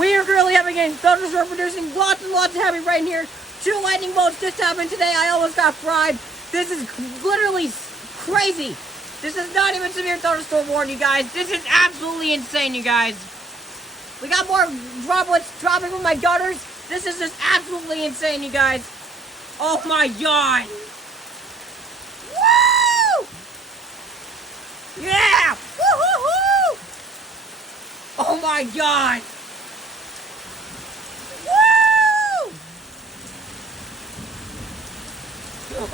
We are currently having a thunderstorm producing lots and lots of heavy rain here. 2 lightning bolts just happened today. I almost got fried. This is literally crazy. This is not even severe thunderstorm warning, you guys. This is absolutely insane, you guys. We got more droplets dropping from my gutters. This is just absolutely insane, you guys. Oh my god. Woo! Yeah! Woo-hoo-hoo! Oh my god. Woo! Woo!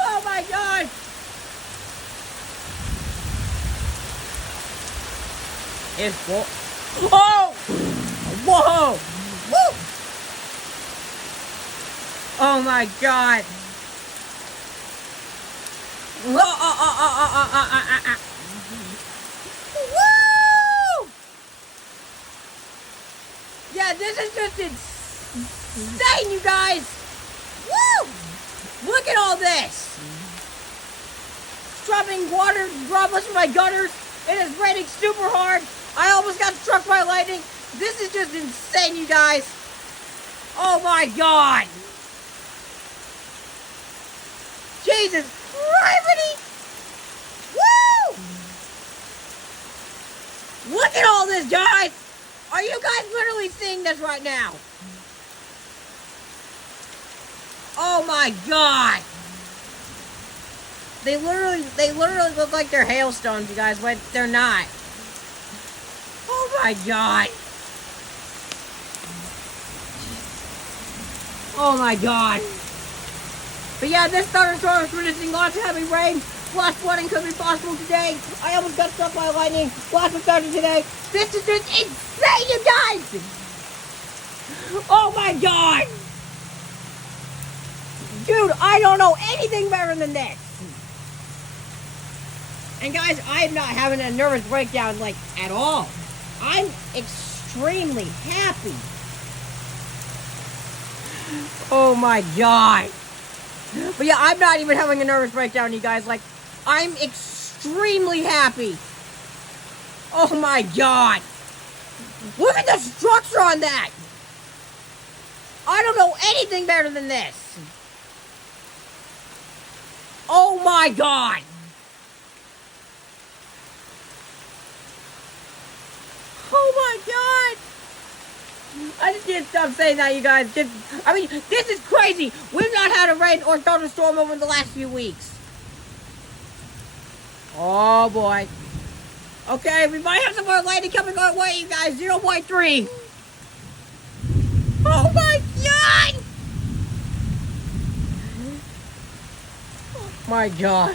Oh my god! It's full. Oh! Whoa! Woo! Oh my god! Woo! Yeah, this is just insane, you guys! Woo! Look at all this! Dropping water droplets from my gutters. It is raining super hard. I almost got struck by lightning. This is just insane, you guys. Oh my god. Jesus Christ! Woo! Look at all this, guys. Are you guys literally seeing this right now? Oh my god. They literally look like they're hailstones, you guys, but they're not. Oh my god. Oh my god. But yeah, this thunderstorm is producing lots of heavy rain. Lots of flooding could be possible today. I almost got struck by lightning. Lots of thunder today. This is just insane, you guys! Oh my god! Dude, I don't know anything better than this. And guys, I am not having a nervous breakdown, like, at all. I'm extremely happy. Oh my god. But yeah, I'm not even having a nervous breakdown, you guys. Like, I'm extremely happy. Oh my god. Look at the structure on that. I don't know anything better than this. Oh my god. Oh my god! I just can't stop saying that, you guys. I mean, this is crazy. We've not had a rain or thunderstorm over the last few weeks. Oh boy. Okay, we might have some more lightning coming our way, you guys. 0.3. Oh my god! Oh my god.